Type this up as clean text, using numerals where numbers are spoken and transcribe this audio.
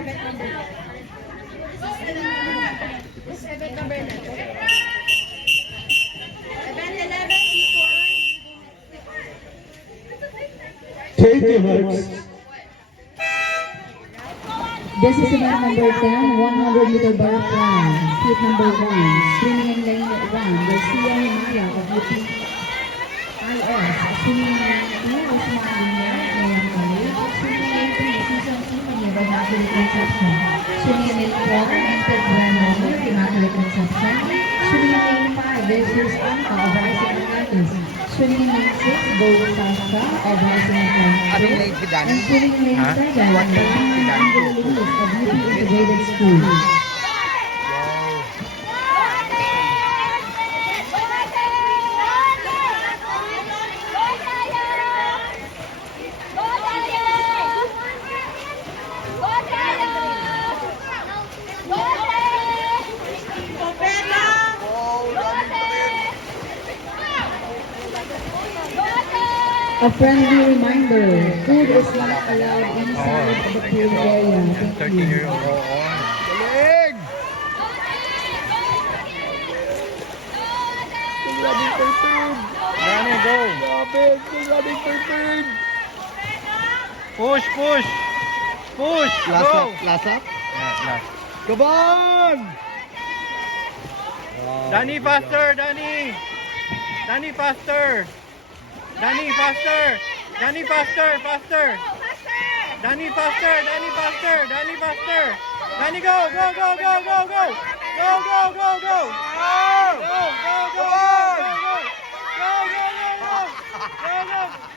Katie Marks. This is event number 10, 100-meter butterfly, heat number 1, swimming in lane 1, Garcia Maya of UP IS, swimming in lane 2, Usman Linya, Mayan College, swimming in lane 3, Susan Simony of Immaculate Conception, swimming in lane 4, Entered Grand Mother, Immaculate Conception, swimming in lane 5, Jesus Anka of Rising Atlantis, swimming in lane 6, Gold Sasha of Rising Anong Atlantis, lane si Danny? and swimming in lane 7, Angela Lewis of UP Integrated School. A friendly reminder, food is not allowed inside the pool area. Thank you. 13-year-old. Galing! Grabing perturbed. Danny, go! Grabe, grabing perturbed. Push, push! Push! Go! Last up? Yeah, last. Come on! Danny, faster! Danny! Danny, faster! Danny, faster! Danny, faster! Faster! Danny, faster! Danny, faster! Danny, faster! Danny, go! Go, go, go, go, go! Go, go, go, go! Go, go, go, go, go! Go, go, go, go! Go, go!